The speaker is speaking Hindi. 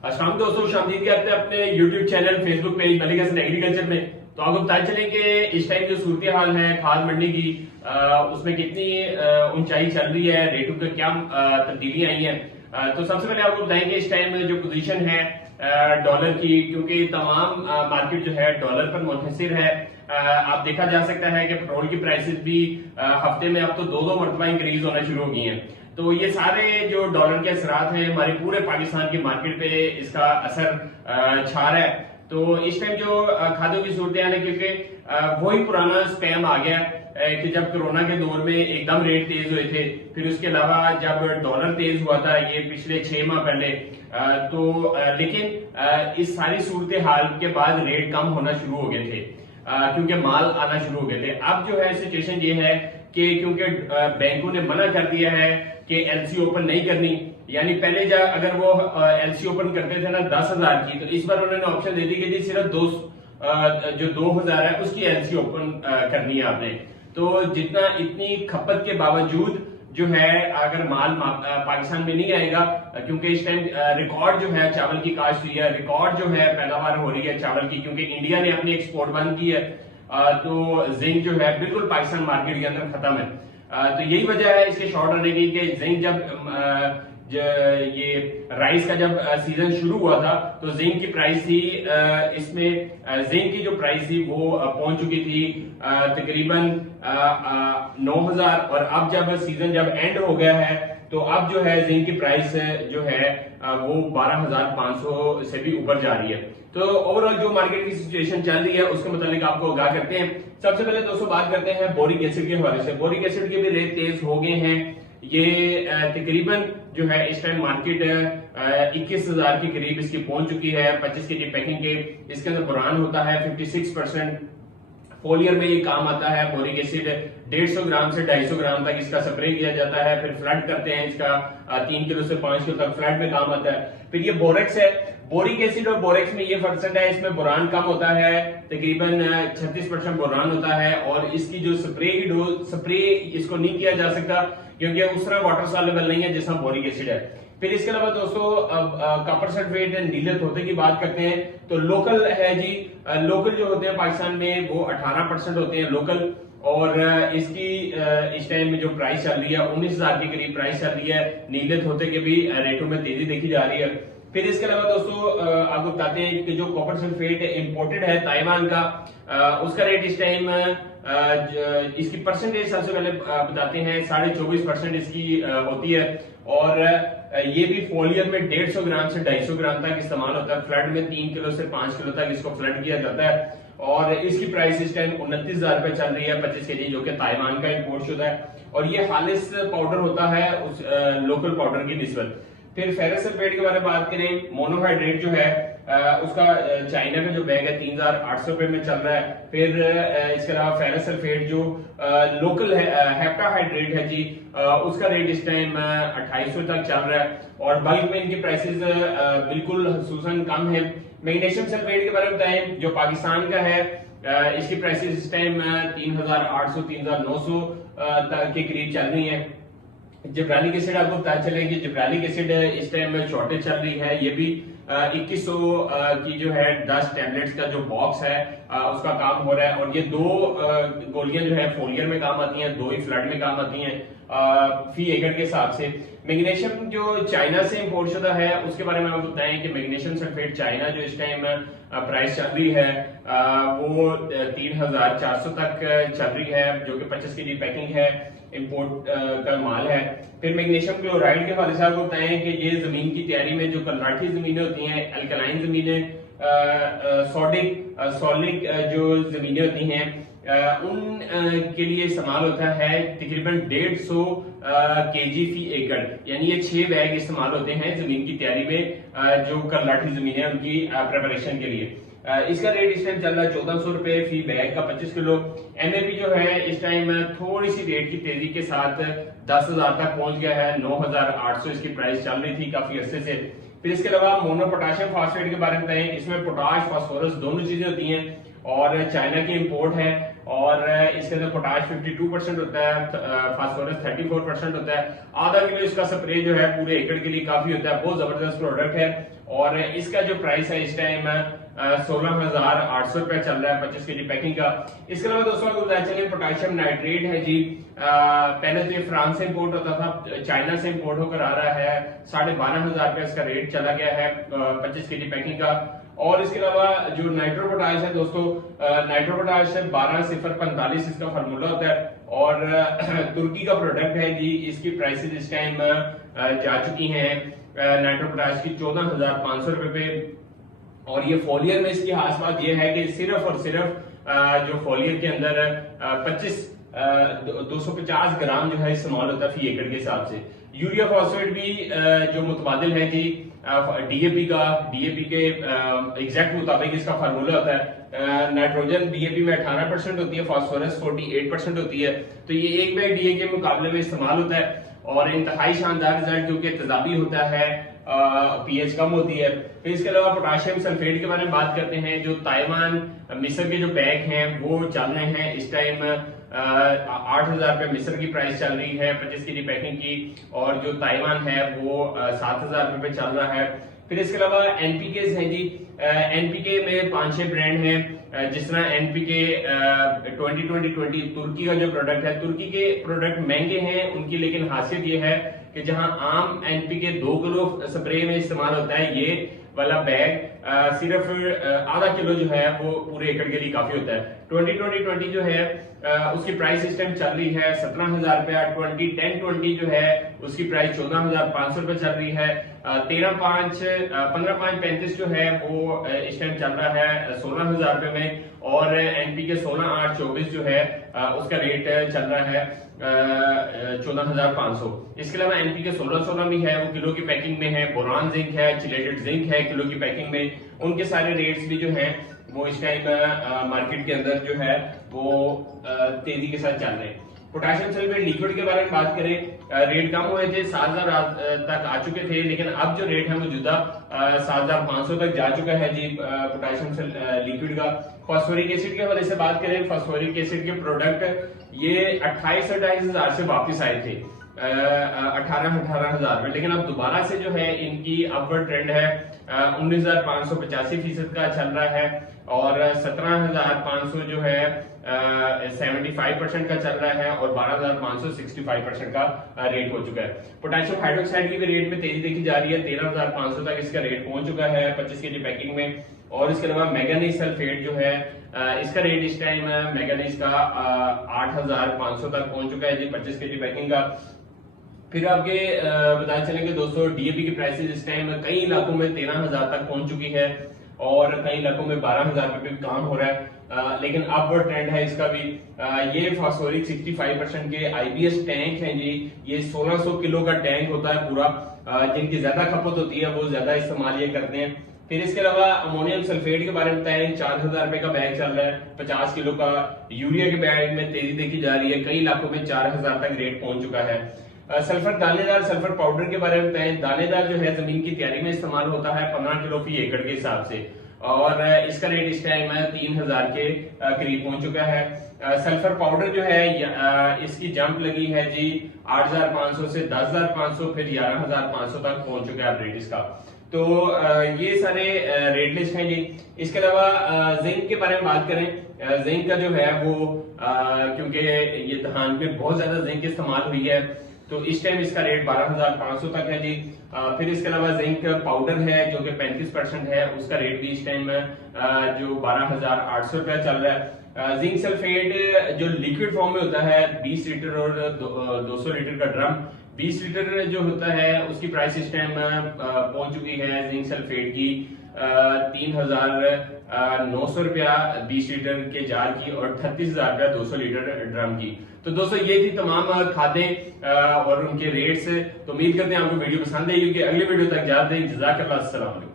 अस्सलाम दोस्तों, शामदीद करते हैं अपने YouTube channel Facebook page Malik Hasan agriculture में। तो आपको बताते चलें कि इस टाइम जो सूरत हाल है खाद मंडी की, उसमें कितनी ऊंचाई चल रही है, रेटों पे क्या तब्दीलियां आई हैं। तो सबसे पहले आपको बताएंगे इस टाइम जो पोजीशन है डॉलर की, क्योंकि तमाम मार्केट जो है डॉलर पर मुनहसिर है। आप देखा जा सकता है कि पेट्रोल की प्राइसेस भी हफ्ते में अब तो दो मरतबा इंक्रीज होना शुरू हो गई हैं। तो ये सारे जो डॉलर के असरात हैं हमारे पूरे पाकिस्तान की मार्केट पे इसका असर छा रहा है। तो इस टाइम जो खादों की सूरत है, क्योंकि वही पुराना स्पैम आ गया कि जब कोरोना के दौर में एकदम रेट तेज हुए थे, फिर उसके अलावा जब डॉलर तेज हुआ था ये पिछले 6 माह पहले, लेकिन इस सारी सूरत हाल के बाद रेट कम होना शुरू हो गए थे क्योंकि माल आना शुरू हो गए थे। अब जो है सिचुएशन ये है कि क्योंकि बैंकों ने मना कर दिया है कि एलसी ओपन नहीं करनी, यानी पहले अगर वो एलसी ओपन करते थे ना 10,000 की, तो इस बार उन्होंने ऑप्शन दे दी कि जी सिर्फ जो 2,000 है उसकी एलसी ओपन करनी है आपने। तो इतनी खपत के बावजूद जो है अगर माल पाकिस्तान में नहीं आएगा, क्योंकि इस टाइम रिकॉर्ड जो है चावल की काश्त हुई है, रिकॉर्ड जो है पैदावार हो रही है चावल की, क्योंकि इंडिया ने अपनी एक्सपोर्ट बंद की है। तो जिंक जो है बिल्कुल पाकिस्तान मार्केट के अंदर खत्म है। तो यही वजह है इसके शॉर्ट होने की कि जिंक ये राइस का जब सीजन शुरू हुआ था तो जिंक की प्राइस थी, इसमें जिंक की जो प्राइस थी वो पहुंच चुकी थी तकरीबन 9,000, और अब जब सीजन एंड हो गया है तो अब जो है जिंक की प्राइस जो है वो 12,500 से भी ऊपर जा रही है। तो ओवरऑल जो मार्केट की सिचुएशन चल रही है उसके मुताबिक आपको आगाह करते हैं। सबसे पहले दोस्तों बात करते हैं बोरिक एसिड के हवाले से। बोरिक एसिड के भी रेट तेज हो गए हैं। ये तकरीबन जो है इस टाइम मार्केट 21,000 के करीब इसकी पहुंच चुकी है 25 kg पैकिंग के। इसके अंदर बोरान होता है 56%। फोलियर में ये काम आता है बोरिक एसिड। 150 ग्राम से 250 ग्राम तक इसका स्प्रे किया जाता है, फिर फ्लड करते हैं इसका 3 किलो से 5 किलो तक फ्लड में काम आता है। फिर ये बोरेक्स है। बोरिक एसिड और बोरेक्स में ये फर्क है, इसमें बोरान कम होता है, तकरीबन 36% बोरान होता है, और इसकी जो स्प्रे इसको नहीं किया जा सकता क्योंकि उस तरह वाटर सॉल्युबल नहीं है जैसा बोरिक एसिड है। फिर इसके अलावा दोस्तों कॉपर सल्फेट नीले तोते की बात करते हैं तो लोकल है जी। लोकल जो होते हैं पाकिस्तान में वो 18% होते हैं लोकल, और इसकी इस टाइम में जो प्राइस चल रही है 19,000 के करीब प्राइस चल रही है। नीले तोते के भी रेटों में तेजी देखी जा रही है। फिर इसके अलावा दोस्तों आपको बताते हैं कि जो कॉपर सल्फेट इंपोर्टेड है ताइवान का, उसका रेट इस टाइम इसकी परसेंटेज सबसे पहले बताते हैं 24.5% इसकी होती है, और ये भी फोलियर में 150 ग्राम से 250 ग्राम तक इस्तेमाल होता है। फ्लड में 3 किलो से 5 किलो तक इसको फ्लड किया जाता है, और इसकी प्राइस इस टाइम 29,000 रुपए चल रही है 25 kg, जो कि ताइवान का इंपोर्ट शुदा है, और ये खालिस पाउडर होता है उस लोकल पाउडर की निस्बत। फिर फेरस सल्फेट के बारे में बात करें, मोनोहाइड्रेट जो है उसका चाइना का जो बैग है 3,800 रुपए में चल रहा है। फिर इसके अलावा फेरस सल्फेट जो लोकल है हेप्टाहाइड्रेट है जी, उसका रेट इस टाइम 2,800 तक चल रहा है, और बल्क में इनकी प्राइसेस बिल्कुल खसूसन कम है। मैग्नीशियम सल्फेट के बारे में बताएं जो पाकिस्तान का है, इसकी प्राइसेस इस टाइम 3,800 3,900 के करीब चल रही है। जिब्रालिक एसिड आपको पता चलेगी, जिब्रालिक एसिड इस टाइम में शॉर्टेज चल रही है, ये भी 2100 की जो है 10 टैबलेट्स का जो बॉक्स है उसका काम हो रहा है, और ये 2 गोलियां जो है फोलियर में काम आती हैं, 2 ही फ्लड में काम आती हैं फी एकड़ के हिसाब से। मैग्नीशियम जो चाइना से इंपोर्ट शुदा है उसके बारे में आपको बताएं कि मैग्नीशियम सल्फेट चाइना जो इस टाइम प्राइस चल रही है वो 3,400 तक चल रही है, जो कि 25 kg पैकिंग है, इंपोर्ट का माल है। फिर मैग्नीशियम क्लोराइड के हवाले से आपको बताएं कि ये जमीन की तैयारी में जो कलराठी जमीनें होती हैं, अल्कलाइन जमीनें, सॉलिक जो जमीनें होती हैं, उन के लिए इस्तेमाल होता है तकरीबन 150 kg फी एकड़, यानी ये 6 बैग इस्तेमाल होते हैं जमीन की तैयारी में जो करलाठी जमीन है उनकी प्रिपरेशन के लिए। इसका रेट इस टाइम चल रहा है 1,400 रुपए फी बैग का 25 किलो। एमएपी जो है इस टाइम थोड़ी सी रेट की तेजी के साथ 10,000 तक पहुंच गया है, 9,800 इसकी प्राइस चल रही थी काफी अरसे से। फिर इसके अलावा मोनो पोटाशियम फास्फेट के बारे में बताएं, इसमें पोटाश फास्फोरस दोनों चीजें होती हैं, और चाइना की इंपोर्ट है, और इसके अंदर पोटाश 52% होता है, फास्फोरस 34% होता है। आधा किलो इसका स्प्रे जो है पूरे एकड़ के लिए काफी होता है, बहुत जबरदस्त प्रोडक्ट है, और इसका जो प्राइस है इस टाइम 16,800 रुपया चल रहा है 25 kg पैकिंग का। इसके अलावा दोस्तों आपको बताया चलिए पोटेशियम नाइट्रेट है जी, पहले तो ये फ्रांस से इंपोर्ट होता था, चाइना से इंपोर्ट होकर आ रहा है, 12,500 रुपया इसका रेट चला गया है 25 kg पैकिंग का। और इसके अलावा जो नाइट्रो पोटाश है दोस्तों, नाइट्रो पोटाश 12,045 इसका फार्मूला होता है और तुर्की का प्रोडक्ट है जी, इसकी प्राइसेस इस टाइम जा चुकी हैं नाइट्रो पोटाश की 14,500 रुपए पे। और ये फोलियर में इसकी खास बात ये है कि सिर्फ और सिर्फ जो फोलियर के अंदर 250 ग्राम जो है इस्तेमाल होता है फी एकड़ के हिसाब से। यूरिया फॉस्फेट भी जो मुतबादिल है जी डीएपी का, डीएपी के एग्जैक्ट मुताबिक इसका फार्मूला होता है। नाइट्रोजन डीएपी में 18% होती है, फास्फोरस 48% होती है, तो ये 1 बैग डीए के मुकाबले में इस्तेमाल होता है और इंतहाई शानदार रिजल्ट क्योंकि तेजाबी होता है, पीएच कम होती है। फिर इसके अलावा पोटाशियम सल्फेट के बारे में बात करते हैं। जो ताइवान मिस्र के जो बैग हैं वो चल रहे हैं इस टाइम 8,000 रुपए मिस्र की प्राइस चल रही है 25 kg पैकिंग की, और जो ताइवान है वो 7,000 रुपए चल रहा है। फिर इसके अलावा एनपीके हैं जी, एनपीके में 5-6 ब्रांड हैं, जिस तरह एनपीके 2020 तुर्की का जो प्रोडक्ट है, तुर्की के प्रोडक्ट महंगे हैं उनकी, लेकिन खासियत ये है कि जहां आम एनपीके 2 किलो स्प्रे में इस्तेमाल होता है, ये वाला बैग सिर्फ आधा किलो जो है वो पूरे एकड़ के लिए काफी होता है। 2020 जो है उसकी प्राइस इस टाइम चल रही है 17,000 रुपया। 2010-20 जो है उसकी प्राइस 14,500 रुपए चल रही है। 15,535 जो है वो इस टाइम चल रहा है 16,000 रुपए में, और एनपीके 16,824 जो है उसका रेट चल रहा है 14,500। इसके अलावा एनपीके 16 भी है, वो किलो की पैकिंग में है। बोरान जिंक है, चिलेटेड जिंक है किलो की पैकिंग में, उनके सारे रेट्स भी जो हैं वो इस टाइम मार्केट के अंदर जो है वो तेजी के साथ चल रहे हैं। पोटेशियम सल्फेट लिक्विड के बारे में बात करें, रेट कम हुए थे, 7,000 तक आ चुके थे, लेकिन अब जो रेट है मौजूदा 7,500 तक जा चुका है जी पोटेशियम लिक्विड का। फास्फोरिक एसिड के हवाले से बात करें, फास्फोरिक एसिड के प्रोडक्ट ये 28,000 से वापस आए थे 18,000 में, लेकिन अब दोबारा से जो है इनकी अपवर्ड ट्रेंड है 19,585% का चल रहा है, और 17,500 जो है 75% का चल रहा है, और 12,565% का रेट हो चुका है। पोटेशियम हाइड्रोक्साइड की भी रेट में तेजी देखी जा रही है, 13,500 तक इसका रेट पहुंच चुका है 25 kg पैकिंग में। और इसके अलावा मैंगनीज सल्फेट जो है इसका रेट इस टाइम मैंगनीज का 8,500 तक पहुंच चुका है जी 25 kg पैकिंग का। फिर आपके बताया चलेंगे दोस्तों डीएपी की प्राइसेस इस टाइम कई इलाकों में 13,000 तक पहुंच चुकी है, और कई इलाकों में 12,000 रुपए पे काम हो रहा है, लेकिन अपवर्ड ट्रेंड है इसका भी। ये फास्फोरिक 65% के आईबीएस टैंक हैं जी, ये 1600 किलो का टैंक होता है पूरा, जिनकी ज्यादा खपत होती है वो ज्यादा इस्तेमाल ये करते हैं। फिर इसके अलावा अमोनियम सल्फेट के बारे में बताएं, 4,000 रुपए का बैग चल रहा है 50 किलो का। यूरिया के बैग में तेजी देखी जा रही है, कई इलाकों में 4,000 तक रेट पहुंच चुका है। सल्फर दानेदार सल्फर पाउडर के बारे में बताएं, दानेदार जो है जमीन की तैयारी में इस्तेमाल होता है 15 किलो फी एकड़ के हिसाब से, और इसका रेट इस टाइम 3,000 के करीब पहुंच चुका है। सल्फर पाउडर जो है इसकी जंप लगी है जी 8,500 से 10,500, फिर 11,500 तक पहुंच चुका है रेट इसका। तो ये सारे रेट लिस्ट हैं जी। इसके अलावा जिंक के बारे में बात करें, जिंक का जो है वो क्योंकि ये धान में बहुत ज्यादा जिंक इस्तेमाल हुई है, तो इस टाइम इसका रेट 12,500 तक है जी। फिर इसके अलावा जिंक पाउडर है जो कि 35% है, उसका रेट भी इस टाइम जो 12,800 रुपया चल रहा है। जिंक सल्फेट जो लिक्विड फॉर्म में होता है 20 लीटर और 200 लीटर का ड्रम, 20 लीटर जो होता है उसकी प्राइस इस टाइम पहुंच चुकी है जिंक सल्फेट की 3,900 रुपया 20 लीटर के जार की, और 38,000 रुपया 200 लीटर ड्रम की। तो दोस्तों ये थी तमाम खादें और उनके रेट्स। तो उम्मीद करते हैं आपको वीडियो पसंद आई होगी। अगले वीडियो तक जाते हैं, जज़ाकल्लाह, अस्सलाम वालेकुम।